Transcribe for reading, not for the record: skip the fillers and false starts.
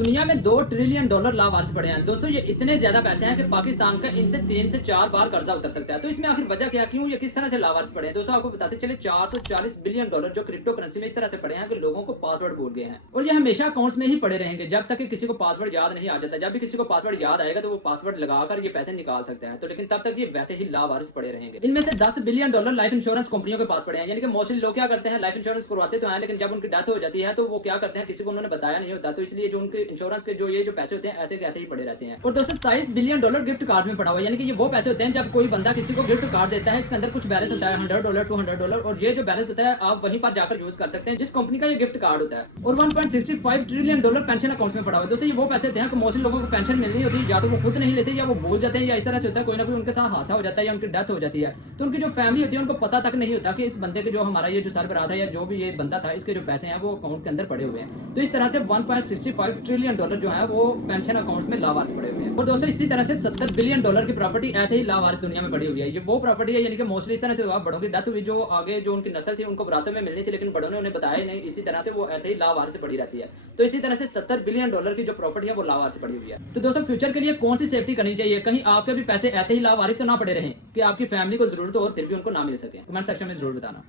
दुनिया में $2 ट्रिलियन लावारिस पड़े हैं। दोस्तों ये इतने ज्यादा पैसे हैं कि पाकिस्तान का इनसे 3 से 4 बार कर्जा उतर सकता है। तो इसमें आखिर वजह क्या, क्यों, ये किस तरह से लावारिस पड़े हैं? दोस्तों आपको बताते चले $440 बिलियन जो क्रिप्टो करेंसी में इस तरह से पड़े हैं कि लोगों को पासवर्ड भूल गए हैं और ये हमेशा अकाउंट्स में ही पड़े रहेंगे जब तक कि किसी को पासवर्ड याद नहीं आ जाता। जब भी किसी को पासवर्ड याद आएगा तो वो पासवर्ड लगाकर ये पैसे निकाल सकते हैं। तो लेकिन तब तक ये वैसे ही लावारिस पड़े रहेंगे। इनमें से $10 बिलियन लाइफ इंश्योरेंस कंपनियों के पास पड़े हैं। यानी कि मोस्टली लोग क्या करते हैं, लाइफ इंश्योरेंस करवाते तो हैं लेकिन जब उनकी डेथ हो जाती है तो वो क्या करते हैं, किसी को उन्होंने बताया नहीं होता, तो इसलिए जो उनके इंश्योरेंस के जो पैसे होते हैं ऐसे कैसे ही पड़े रहते हैं। और दोस्तों $27 बिलियन गिफ्ट कार्ड में पड़ा हुआ है। यानी कि ये वो पैसे होते हैं जब कोई बंदा किसी को गिफ्ट कार्ड देता है, इसके अंदर कुछ बैलेंस होता है $100 $200 और ये जो बैलेंस होता है आप वहीं पर जाकर यूज कर सकते हैं जिस कंपनी का ये गिफ्ट कार्ड होता है। और $1.65 ट्रिलियन पेंशन अकाउंट में पड़ा हुआ है। दोस्तों ये वो पैसे होते हैं कि मोस्टली लोगों को पेंशन मिलनी होती है, या तो वो खुद नहीं लेते या वो भूल जाते हैं, या इस तरह से होता है कोई ना कोई उनके साथ हादसा हो जाता है या उनकी डेथ हो जाती है तो उनकी जो फैमिली होती है उनको पता तक नहीं होता कि इस बंदे के जो हमारा ये जो सरबराह था या जो भी ये बंदा था इसके जो पैसे हैं वो अकाउंट के अंदर पड़े हुए हैं। तो इस तरह से $1.65 ट्रिलियन जो है वो पेंशन अकाउंट्स में लावारिस पड़े हुए हैं। और दोस्तों इसी तरह से $70 बिलियन की प्रॉपर्टी ऐसे ही लावारिस दुनिया में पड़ी हुई है। ये वो प्रॉपर्टी है यानी कि मोस्टली इस तरह से हुआ, बड़ों की डेथ हुई, जो आगे जो उनकी नस्ल थी उनको विरासत में मिलनी थी लेकिन बड़ों ने उन्हें बताया नहीं, इसी तरह से वो ऐसे ही लावारिस से पड़ी रहती है। तो इसी तरह से $70 बिलियन की जो प्रॉपर्टी है वो लावारिस से पड़ी हुई है। तो दोस्तों फ्यूचर के लिए कौन सी सेफ्टी करनी चाहिए, कहीं आपके भी पैसे ऐसे ही लावारिस तो ना पड़े रहें कि आपकी फैमिली को जरूरत हो और फिर भी उनको ना मिल सके? कमेंट सेक्शन में जरूर बताना।